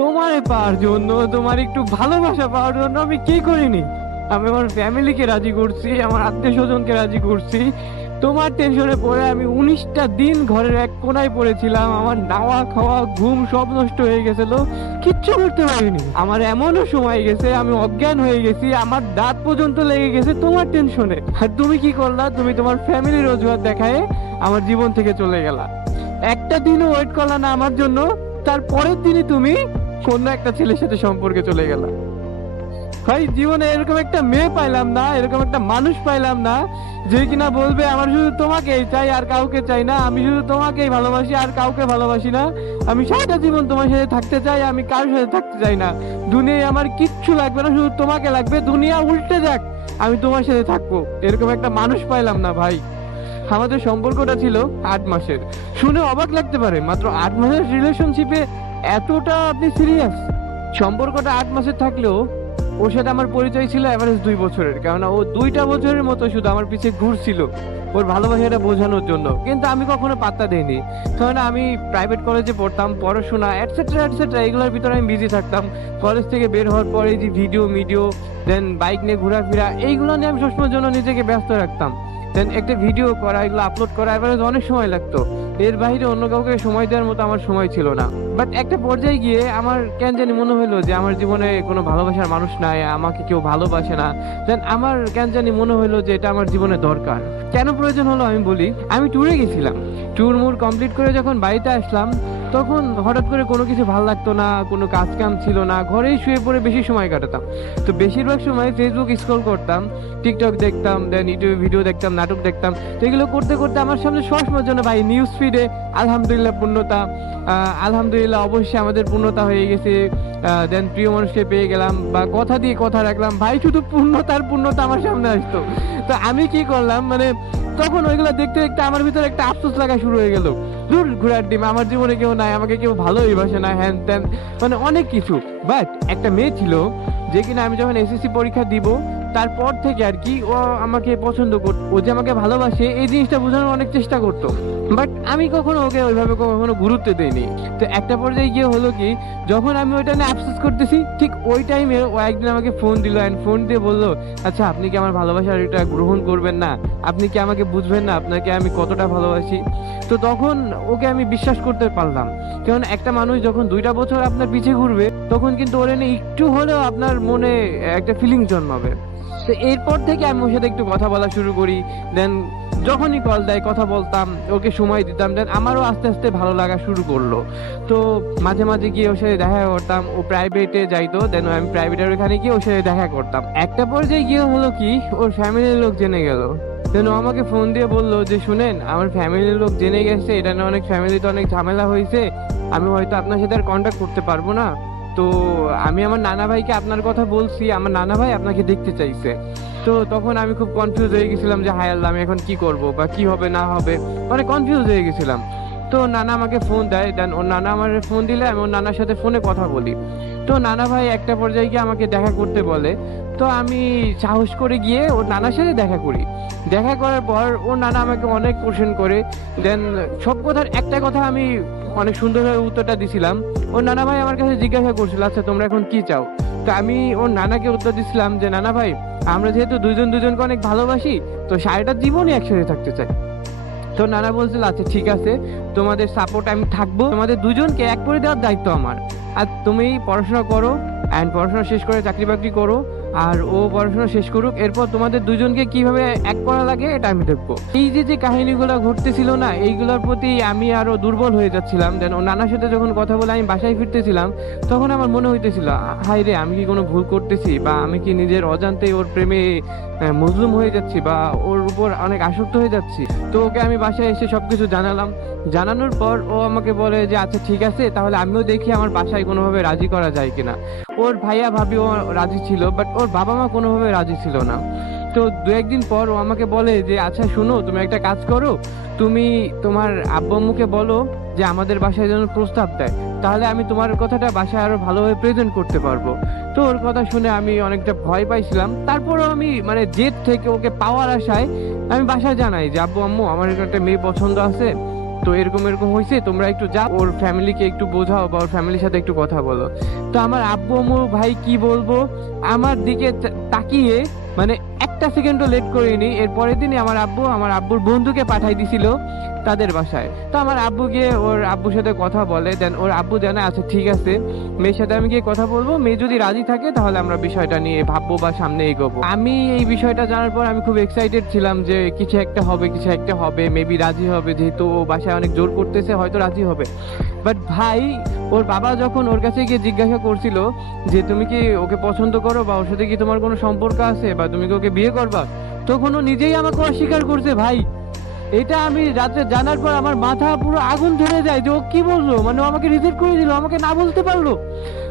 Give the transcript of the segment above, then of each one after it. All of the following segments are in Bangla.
তোমার পাওয়ার জন্য, তোমার একটু ভালোবাসা পাওয়ার জন্য আমি কি করিনি? আমি আমার ফ্যামিলিকে রাজি করছি, আমার আত্মীয় স্বজনকে রাজি করছি। তোমার টেনশনে পড়ে আমি 19টা দিন ঘরের এক কোনায় পড়েছিলাম। আমার নাওয়া খাওয়া ঘুম সব নষ্ট হয়ে গেছিল, কিচ্ছু করতে পারিনি। আমার এমনও সময় গেছে আমি অজ্ঞান হয়ে গেছি, আমার দাঁত পর্যন্ত লেগে গেছে তোমার টেনশনে। আর তুমি কি করলা? তুমি তোমার ফ্যামিলির অজুহাত দেখায় আমার জীবন থেকে চলে গেলা। একটা দিনও ওয়েট করলা না আমার জন্য। তারপরের দিনই তুমি অন্য একটা ছেলের সাথে সম্পর্কে চলে গেলা। ভাই, জীবনে এরকম একটা মেয়ে পাইলাম না, এরকম একটা মানুষ পাইলাম না যে কিনা বলবে আমার শুধু তোমাকেই চাই আর কাউকে চাই না, আমি শুধু তোমাকেই ভালোবাসি আর কাউকে ভালোবাসি না, আমি সারাটা জীবন তোমার সাথে থাকতে চাই, আমি কারোর সাথে থাকতে চাই না, দুনিয়ায় আমার কিচ্ছু লাগবে না, শুধু তোমাকে লাগবে, দুনিয়া উল্টে যাক আমি তোমার সাথে থাকবো। এরকম একটা মানুষ পাইলাম না ভাই। আমাদের সম্পর্কটা ছিল 8 মাসের। শুনে অবাক লাগতে পারে, মাত্র 8 মাসের রিলেশনশিপে এতটা আপনি সিরিয়াস? সম্পর্কটা 8 মাসের থাকলেও ওর সাথে আমার পরিচয় ছিল এভারেজ 2 বছরের, কেননা ও 2টা বছরের মতো শুধু আমার পিছে ঘুরছিল ওর ভালোবাসাটা বোঝানোর জন্য, কিন্তু আমি কখনো পাত্তা দেইনি। কারণ আমি প্রাইভেট কলেজে পড়তাম, পড়াশোনা এটসেট্রা এটসেট্রা এগুলোর ভিতরে আমি বিজি থাকতাম। কলেজ থেকে বের হওয়ার পরে যে ভিডিও দেন বাইক নিয়ে ঘোরাফেরা, এইগুলো নিয়ে আমি সবসময়ের জন্য নিজেকে ব্যস্ত রাখতাম। দেন একটা ভিডিও করা, এগুলো আপলোড করা এভারেজ অনেক সময় লাগতো। এর বাইরে অন্য কাউকে সময় দেওয়ার মতো আমার সময় ছিল না। বাট একটা পর্যায়ে গিয়ে আমার কেন জানি মনে হলো যে আমার জীবনে কোনো ভালোবাসার মানুষ নাই, আমাকে কেউ ভালোবাসে না। দেন আমার কেন জানি মনে হলো যে এটা আমার জীবনে দরকার। কেন প্রয়োজন হলো আমি বলি। আমি ট্যুরে গেছিলাম, ট্যুর মুর কমপ্লিট করে যখন বাড়িতে আসলাম তখন হঠাৎ করে কোনো কিছু ভালো লাগতো না, কোনো কাজ কাম ছিল না, ঘরেই শুয়ে পড়ে বেশি সময় কাটাতাম। তো বেশিরভাগ সময় ফেসবুক স্ক্রল করতাম, টিকটক দেখতাম, দেন ইউটিউবে ভিডিও দেখতাম, নাটক দেখতাম। তো এগুলো করতে করতে আমার সামনে সবসময়ের জন্য ভাই নিউজ ফিডে আলহামদুলিল্লাহ পূর্ণতা, আলহামদুলিল্লাহ অবশ্যই আমাদের পূর্ণতা হয়ে গেছে, দেন প্রিয় মানুষকে পেয়ে গেলাম, বা কথা দিয়ে কথা রাখলাম, ভাই শুধু পূর্ণতা আমার সামনে আসতো। তো আমি কি করলাম, মানে তখন ওইগুলো দেখতে দেখতে আমার ভিতরে একটা আফসোস লাগা শুরু হয়ে গেল। দূর ঘোরার ডিম, আমার জীবনে কেউ নাই, আমাকে কেউ ভালোই বাসে না, হ্যান ত্যান, মানে অনেক কিছু। বাট একটা মেয়ে ছিল যে কিনা আমি যখন এসএসসি পরীক্ষা দিব তারপর থেকে আর কি ও আমাকে পছন্দ করতো, ও যে আমাকে ভালোবাসে এই জিনিসটা বোঝানোর অনেক চেষ্টা করতো। বাট আমি কখনো ওকে ওইভাবে কখনো গুরুত্ব দেইনি। তো একটা পর্যায়ে গিয়ে হলো কি, যখন আমি ওইটা নিয়ে আফসোস করতেছি ঠিক ওই টাইমে ও একদিন আমাকে ফোন দিল, এন্ড ফোন দিয়ে বললো, আচ্ছা আপনি কি আমার ভালোবাসার এটা গ্রহণ করবেন না? আপনি কি আমাকে বুঝবেন না আপনাকে আমি কতটা ভালোবাসি? তো তখন ওকে আমি বিশ্বাস করতে পারলাম। কারণ একটা মানুষ যখন 2টা বছর আপনার পিছে ঘুরবে তখন কিন্তু ওর এনে একটু হলেও আপনার মনে একটা ফিলিং জন্মাবে। তো এরপর থেকে আমি ওর সাথে একটু কথা বলা শুরু করি। দেন যখনই কল দেয় কথা বলতাম, ওকে সময় দিতাম। দেন আমারও আস্তে আস্তে ভালো লাগা শুরু করলো। তো মাঝে মাঝে গিয়ে ওর সাথে দেখা করতাম, ও প্রাইভেটে যাইতো, দেন আমি প্রাইভেটের ওখানে গিয়ে ওর সাথে দেখা করতাম। একটা পর্যায়ে গিয়ে হলো কি, ওর ফ্যামিলির লোক জেনে গেল। দেন ও আমাকে ফোন দিয়ে বললো যে শুনেন, আমার ফ্যামিলির লোক জেনে গেছে, এটা নিয়ে অনেক ফ্যামিলিতে অনেক ঝামেলা হয়েছে, আমি হয়তো আপনার সাথে আর কন্ট্যাক্ট করতে পারবো না। তো আমি আমার নানা ভাইকে আপনার কথা বলছি, আমার নানা ভাই আপনাকে দেখতে চাইছে। তো তখন আমি খুব কনফিউজ হয়ে গেছিলাম যে হায় আল্লাহ, আমি এখন কি করব বা কি হবে না হবে, মানে কনফিউজ হয়ে গেছিলাম। তো নানা আমাকে ফোন দেয়, দেন ওর নানা আমার ফোন দিলে আমি ওর নানার সাথে ফোনে কথা বলি। তো নানা ভাই একটা পর্যায়ে গিয়ে আমাকে দেখা করতে বলে। তো আমি সাহস করে গিয়ে ওর নানার সাথে দেখা করি। দেখা করার পর ওর নানা আমাকে অনেক কোশ্চেন করে। দেন সব কথার একটা কথা আমি অনেক সুন্দরভাবে উত্তরটা দিছিলাম। ওর নানা ভাই আমার কাছে জিজ্ঞাসা করছিল, আচ্ছা তোমরা এখন কি চাও? তো আমি ওর নানাকে উত্তর দিছিলাম যে নানা ভাই, আমরা যেহেতু দুজন দুজনকে অনেক ভালোবাসি, তো সারাটা জীবনই একসাথে থাকতে চাই। তো নানা বলছিল আচ্ছা ঠিক আছে, তোমাদের সাপোর্ট আমি থাকবো, তোমাদের দুজনকে এক করে দেওয়ার দায়িত্ব আমার। আর তুমি পড়াশোনা করো, অ্যান্ড পড়াশোনা শেষ করে চাকরি বাকরি করো, আর ও পড়াশোনা শেষ করুক, এরপর তোমাদের দুজনকে কিভাবে এক করা লাগে এটা আমি দেখবো। এই যে যে কাহিনীগুলো ঘটতেছিল না, এইগুলোর প্রতি আমি আরো দুর্বল হয়ে যাচ্ছিলাম। দেন ও নানার সাথে যখন কথা বলে আমি বাসায় ফিরতেছিলাম, তখন আমার মনে হইতেছিল হাই রে, আমি কি কোনো ভুল করতেছি, বা আমি কি নিজের অজান্তেই ওর প্রেমে মজলুম হয়ে যাচ্ছি, বা ওর উপর অনেক আসক্ত হয়ে যাচ্ছি। তো ওকে আমি বাসায় এসে সবকিছু জানালাম। জানানোর পর ও আমাকে বলে যে আচ্ছা ঠিক আছে, তাহলে আমিও দেখি আমার বাসায় কোনোভাবে রাজি করা যায় কিনা। ওর ভাইয়া ভাবিও রাজি ছিল, বাট ওর বাবা মা কোনোভাবে রাজি ছিল না। তো 2-1 দিন পর ও আমাকে বলে যে আচ্ছা শুনো, তুমি একটা কাজ করো, তুমি তোমার আব্বু আম্মুকে বলো যে আমাদের বাসায় যেন প্রস্তাব দেয়, তাহলে আমি তোমার কথাটা বাসায় আরো ভালোভাবে প্রেজেন্ট করতে পারবো। তো ওর কথা শুনে আমি অনেকটা ভয় পাইছিলাম, তারপরও আমি মানে জেদ থেকে ওকে পাওয়ার আশায় আমি বাসায় জানাই যে আব্বু আম্মু, আমার একটা মেয়ে পছন্দ আছে, তো তো এরকম এরকম হয়েছে, তোমরা একটু যাও, ওর ফ্যামিলিকে একটু বোঝাও বা ওর ফ্যামিলির সাথে একটু কথা বলো। তো আমার আব্বু আম্মু ভাই কি বলবো, আমার দিকে তাকিয়ে মানে একটা সেকেন্ডও লেট করিনি। এর পরের দিনই আমার আব্বু আমার আব্বুর বন্ধুকে পাঠাই দিছিল তাদের বাসায়। তো আমার আব্বু গিয়ে ওর আব্বুর সাথে কথা বলে, দেন ওর আব্বু জানে আচ্ছা ঠিক আছে, মেয়ের সাথে আমি গিয়ে কথা বলবো, মেয়ে যদি রাজি থাকে তাহলে আমরা বিষয়টা নিয়ে ভাববো বা সামনে এগোবো। আমি এই বিষয়টা জানার পর আমি খুব এক্সাইটেড ছিলাম যে কিছু একটা হবে, কিছু একটা হবে, মেবি রাজি হবে, যেহেতু ও বাসায় অনেক জোর করতেছে হয়তো রাজি হবে। বাট ভাই, ওর বাবা যখন ওর কাছে গিয়ে জিজ্ঞাসা করছিল যে তুমি কি ওকে পছন্দ করো বা ওর সাথে কি তোমার কোনো সম্পর্ক আছে বা তুমি কি ওকে বিয়ে করবা, তখন ও নিজেই আমাকে অস্বীকার করছে। ভাই, এটা আমি রাত্রে জানার পর আমার মাথা পুরো আগুন ধরে যায় যে ও কি বললো, মানে ও আমাকে রিজেক্ট করে দিল, আমাকে না বলতে পারলো।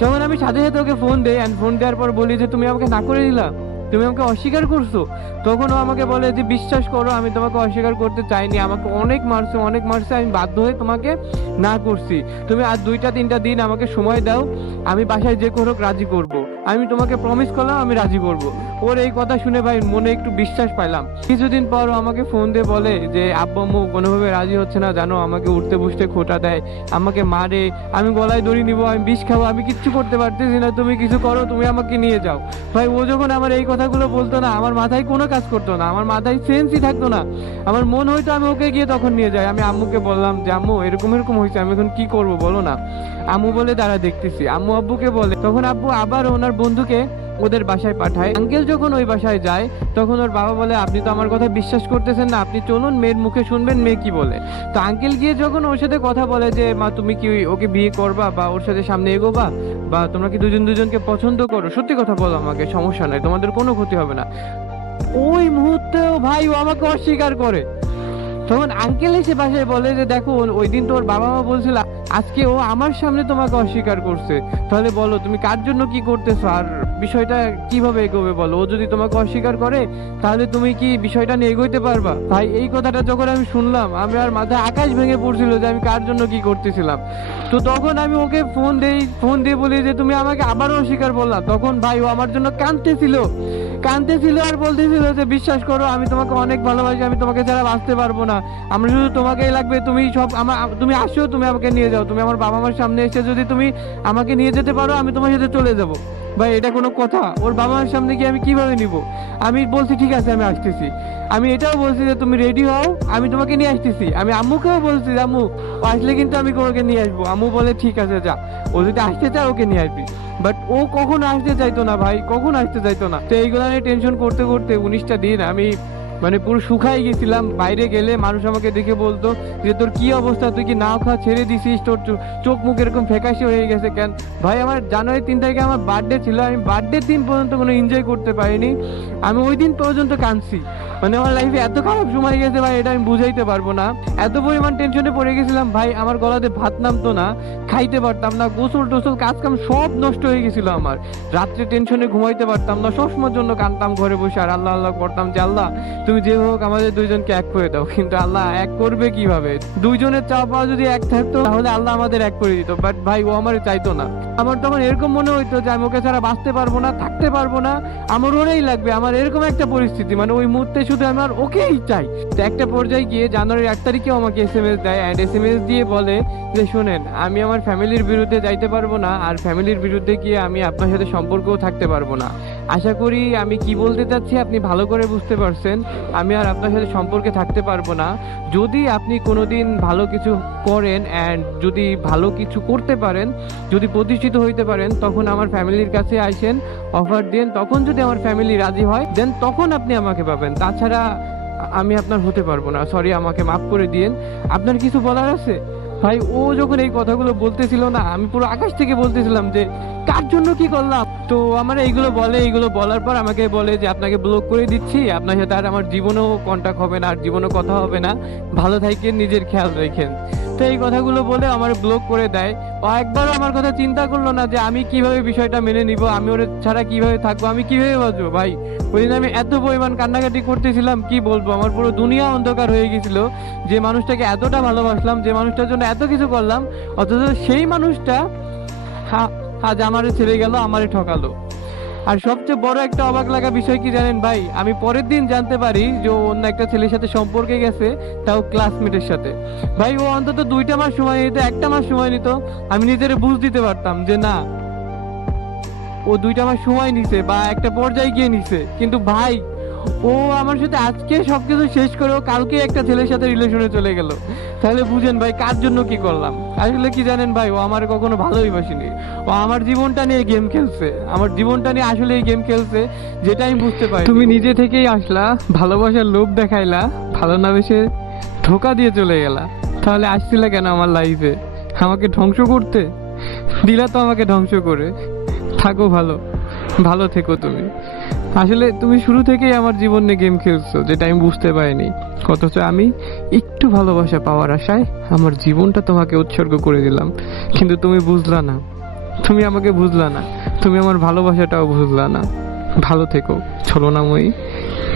তখন আমি সাথে সাথে ওকে ফোন দেই, অ্যান্ড ফোন দেওয়ার পর বলি যে তুমি আমাকে না করে দিলা, তুমি আমাকে অস্বীকার করছো। তখন ও আমাকে বলে যে বিশ্বাস করো আমি তোমাকে অস্বীকার করতে চাইনি, আমাকে অনেক মারছে অনেক মারছে, আমি বাধ্য হয়ে তোমাকে না করছি। তুমি আর 2-3টা দিন আমাকে সময় দাও, আমি বাসায় যে কোনো রাজি করব, আমি তোমাকে প্রমিস করলাম আমি রাজি করব। ওর এই কথা শুনে ভাই মনে একটু বিশ্বাস পাইলাম। কিছুদিন পর ও আমাকে ফোন দিয়ে বলে যে আব্বু আম্মু কোনোভাবে রাজি হচ্ছে না, জানো আমাকে উঠতে বসতে খোঁটা দেয়, আমাকে মারে, আমি গলায় দড়ি নিব, আমি বিষ খাবো, আমি কিচ্ছু করতে পারতেছি না, তুমি কিছু করো, তুমি আমাকে নিয়ে যাও। ভাই, ও যখন আমার এই কথাগুলো বলতো না, আমার মাথায় কোনো কাজ করতো না, আমার মাথায় সেন্সই থাকতো না। আমার মন হয়তো আমি ওকে গিয়ে তখন নিয়ে যাই। আমি আম্মুকে বললাম যে আম্মু এরকম এরকম হয়েছে, আমি এখন কি করবো বলো না। আম্মু বলে দাঁড়া দেখতেছি। আম্মু আব্বুকে বলে, তখন আব্বু আবার ওনার বন্ধুকে ওদের বাসায় পাঠায়। আঙ্কেল যখন ওই বাসায় যায় তখন ওর বাবা বলে আপনি তো আমার কথা বিশ্বাস করতেছেন না, আপনি চলুন মেয়ের মুখে শুনবেন মেয়ে কি বলে। তো আঙ্কেল গিয়ে যখন ওর সাথে কথা বলে যে মা তুমি কি ওকে বিয়ে করবা বা ওর সাথে সামনে এগোবা, বা তোমরা কি দুজন দুজনকে পছন্দ করো, সত্যি কথা বলো আমাকে, সমস্যা নাই, তোমাদের কোনো ক্ষতি হবে না। ওই মুহূর্তেও ভাই ও আমাকে অস্বীকার করে। তখন আঙ্কেল এসে বাসায় বলে যে দেখো ওই দিন তোর বাবা মা বলছিল, আজকে ও আমার সামনে তোমাকে অস্বীকার করছে, তাহলে বলো তুমি কার জন্য কি করতেছো আর বিষয়টা কিভাবে এগোবে বলো। ও যদি তোমাকে অস্বীকার করে তাহলে তুমি কি বিষয়টা নিয়ে এগোইতে পারবা? ভাই, এই কথাটা যখন আমি শুনলাম আমি আর মাথায় আকাশ ভেঙে পড়ছিল যে আমি কার জন্য কি করতেছিলাম। তো তখন আমি ওকে ফোন দিয়ে বলি যে তুমি আমাকে আবারও অস্বীকার বললা। তখন ভাই ও আমার জন্য কাঁদতেছিল আর বলতেছিল যে বিশ্বাস করো আমি তোমাকে অনেক ভালোবাসি, আমি তোমাকে ছাড়া বাঁচতে পারবো না, আমার শুধু তোমাকেই লাগবে, তুমি সব তুমি আসো, তুমি আমাকে নিয়ে যাও, তুমি আমার বাবা মার সামনে এসে যদি তুমি আমাকে নিয়ে যেতে পারো আমি তোমার সাথে চলে যাবো। ভাই, এটা কোনো কথা? ওর বাবা মার সামনে গিয়ে আমি কিভাবে নিব? আমি বলছি ঠিক আছে আমি আসতেছি। আমি এটাও বলছি যে তুমি রেডি হও, আমি তোমাকে নিয়ে আসতেছি। আমি আম্মুকেও বলছি যে আম্মু ও আসলে কিন্তু আমি ওকে নিয়ে আসবো। আম্মু বলে ঠিক আছে যা, ও যদি আসতে চায় ওকে নিয়ে আসবি। বাট ও কখনো আসতে চাইতো না ভাই, কখনো আসতে চাইতো না। তো এইগুলো নিয়ে টেনশন করতে করতে 19টা দিন আমি মানে পুরো শুকাই গেছিলাম। বাইরে গেলে মানুষ আমাকে দেখে বলতো যে তোর কি অবস্থা, তুই কি নাও খাওয়া ছেড়ে দিছিস, তোর চোখ মুখ এরকম ফ্যাকাশে হয়ে গেছে কেন? ভাই, আমার জানুয়ারি 3 তারিখে আমার বার্থডে ছিল, আমি বার্থডে দিন পর্যন্ত কোনো এনজয় করতে পারিনি। আমি ওই দিন পর্যন্ত কাঁদছি, মানে আমার লাইফে এত খারাপ সময় গেছে ভাই, এটা আমি বুঝাইতে পারবো না। এত পরিমাণ টেনশনে পড়ে গেছিলাম ভাই, আমার গলাতে ভাত নামতো না, খাইতে পারতাম না, গোসল টোসল কাজ কাম সব নষ্ট হয়ে গেছিল আমার। রাত্রে টেনশনে ঘুমাইতে পারতাম না, সবসময়ের জন্য কাঁদতাম ঘরে বসে আর আল্লাহ আল্লাহ করতাম যে আল্লাহ তুমি যে হোক আমাদের দুইজনকে এক করে দাও। কিন্তু আল্লাহ এক করবে কিভাবে? দুইজনের চাওয়া পাওয়া যদি এক থাকতো তাহলে আল্লাহ আমাদের এক করে দিত। বাট ভাই, ও আমার চাইতো না। আমার তখন এরকম মনে হইতো যে আমি ওকে ছাড়া বাঁচতে পারবো না, থাকতে পারবো না, আমার ওরেই লাগবে, আমার এরকম একটা পরিস্থিতি, মানে ওই মুহূর্তে শুধু আমার ওকেই চাই। তো একটা পর্যায়ে গিয়ে জানুয়ারির 1 তারিখেও আমাকে SMS দেয়, অ্যান্ড SMS দিয়ে বলে যে শোনেন, আমি আমার ফ্যামিলির বিরুদ্ধে যাইতে পারবো না, আর ফ্যামিলির বিরুদ্ধে গিয়ে আমি আপনার সাথে সম্পর্কও থাকতে পারবো না। আশা করি আমি কি বলতে চাচ্ছি আপনি ভালো করে বুঝতে পারছেন। আমি আর আপনার সাথে সম্পর্কে থাকতে পারবো না। যদি আপনি কোনোদিন ভালো কিছু করেন অ্যান্ড যদি ভালো কিছু করতে পারেন, যদি প্রতিষ্ঠিত হইতে পারেন, তখন আমার ফ্যামিলির কাছে আসেন, অফার দেন, তখন যদি আমার ফ্যামিলি রাজি হয় দেন তখন আপনি আমাকে পাবেন, তাছাড়া আমি আপনার হতে পারবো না। সরি, আমাকে মাফ করে দিয়েন। আপনার কিছু বলার আছে? ভাই, ও যখন এই কথাগুলো বলতেছিল না, আমি পুরো আকাশ থেকে বলতেছিলাম যে কার জন্য কি করলাম। তো আমার এইগুলো বলার পর আমাকে বলে যে আপনাকে ব্লক করে দিচ্ছি, আপনার সাথে আর আমার জীবনেও কন্টাক্ট হবে না, আর জীবনেও কথা হবে না, ভালো থাকেন, নিজের খেয়াল রাখেন। তো এই কথাগুলো বলে আমার ব্লক করে দেয়। ও একবারও আমার কথা চিন্তা করলো না যে আমি কিভাবে বিষয়টা মেনে নিব, আমি ওর ছাড়া কিভাবে থাকবো, আমি কিভাবে বাঁচবো। ভাই, ওই দিন আমি এত পরিমাণ কান্নাকাটি করতেছিলাম কি বলবো, আমার পুরো দুনিয়া অন্ধকার হয়ে গেছিল। যে মানুষটাকে এতটা ভালোবাসলাম, যে মানুষটার জন্য এত কিছু করলাম, অথচ সেই মানুষটা আজ আমারে ছেড়ে গেল, আমারে ঠকালো। আর সবচেয়ে বড় একটা অবাক লাগা বিষয় কি জানেন ভাই, আমি পরের দিন জানতে পারি যে ও অন্য একটা ছেলের সাথে সম্পর্কে গেছে, তাও ক্লাসমেটের সাথে। ভাই ও অন্তত 2টা মাস সময় নিত, 1টা মাস সময় নিত, আমি নিজেরে বুঝ দিতে পারতাম যে না, ও 2টা মাস সময় নিছে বা একটা পর্যায়ে গিয়ে নিছে। কিন্তু ভাই ও আমার সাথে আজকে সবকিছু শেষ করে ও কালকে একটা ছেলের সাথে রিলেশনে চলে গেল। তাহলে বুঝেন ভাই কার জন্য কি করলাম। আসলে কি জানেন ভাই, ও আমার কখনো ভালোই বাসেনি, ও আমার জীবনটা নিয়ে গেম খেলছে, আমার জীবনটা নিয়ে আসলে এই গেম খেলছে, যেটা আমি বুঝতে পারি। তুমি নিজে থেকেই আসলা, ভালোবাসার লোভ দেখাইলা, ভালো না বেশে ধোকা দিয়ে চলে গেলা। তাহলে আসছিলা কেন আমার লাইফে? আমাকে ধ্বংস করতে দিলা তো, আমাকে ধ্বংস করে। থাকো ভালো, ভালো থেকো তুমি। আসলে তুমি শুরু থেকেই আমার জীবন নিয়ে গেম খেলছো, যেটা আমি বুঝতে পারিনি। অথচ আমি একটু ভালোবাসা পাওয়ার আশায় আমার জীবনটা তোমাকে উৎসর্গ করে দিলাম, কিন্তু তুমি বুঝলা না, তুমি আমাকে বুঝলা না, তুমি আমার ভালোবাসাটাও বুঝলা না। ভালো থেকো ছলনাময়ী,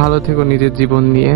ভালো থেকো নিজের জীবন নিয়ে।